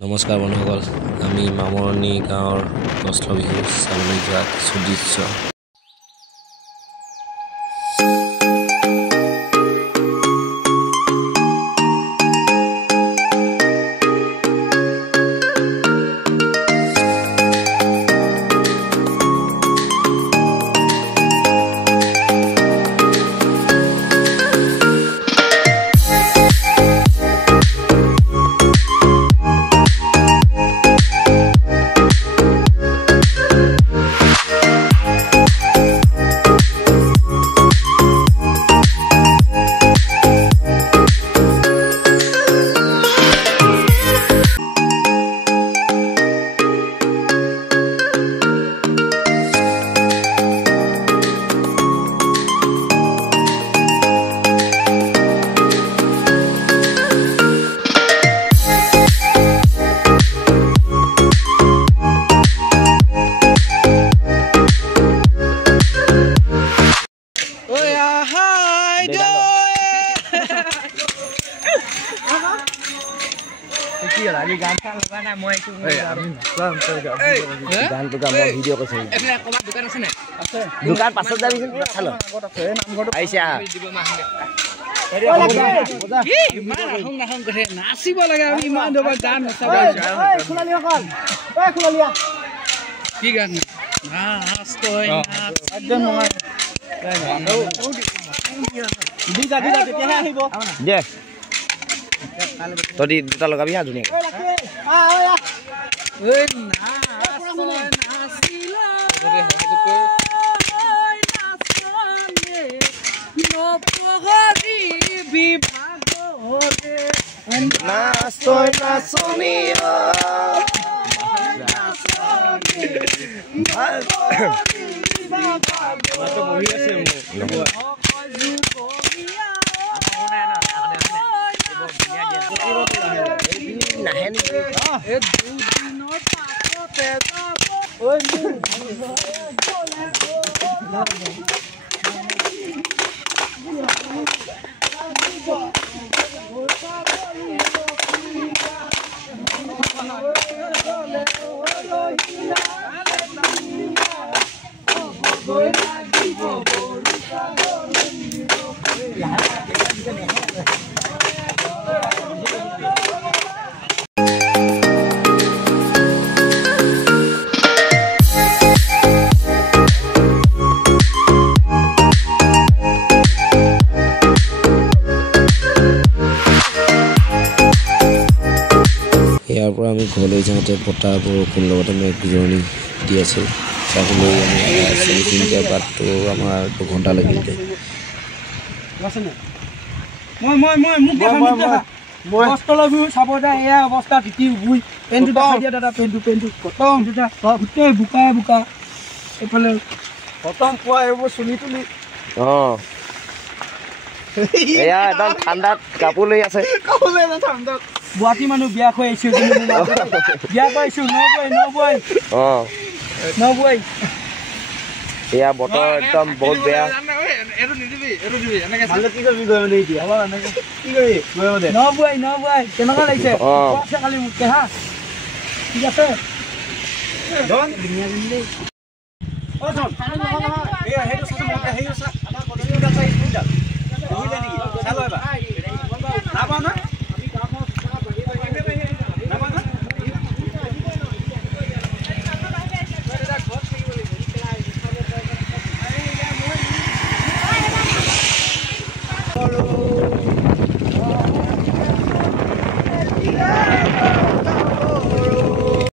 নমস্কাৰ বন্ধুসকল, আমি মামৰণি গাঁৱৰ কষ্ট বিহু চাবলৈ যোৱা কিছু দৃশ্য। दुकान पाছত যাবি চালো আইছা নাচিব লাগে আমি ইমান দবা গান নচাব কি গান দে তই দুটা লগাবি হা ধুনীয়াকে ইয়াৰ পৰা আমি ঘৰলৈ যাওঁতে বতাহ বৰষুণ লগতে মেঘজোৰণি দি আছে। চাবলৈ আমি চিলিখিনিতে বাটটো আমাৰ 2 ঘণ্টা লাগিল। চাব দা এয়া অৱস্থা তিতি উবুই পেণ্টু দেখা দিয়া দাদা পেণ্টু কটম গোটেই বোকাই বোকা এইফালে কটম পোৱা এইবোৰ চুলি তুলি এয়া একদম ঠাণ্ডাত কাপোৰ লৈ আছে ঠাণ্ডাত গুৱাহাটী মানুহ বিয়া খুৱাই আহিছো বিয়া খুৱাইছো নবৈ এয়া বতৰ একদম বহুত বেয়া নবৈ কেনেকুৱা লাগিছে কালি মোকে হা ঠিক আছে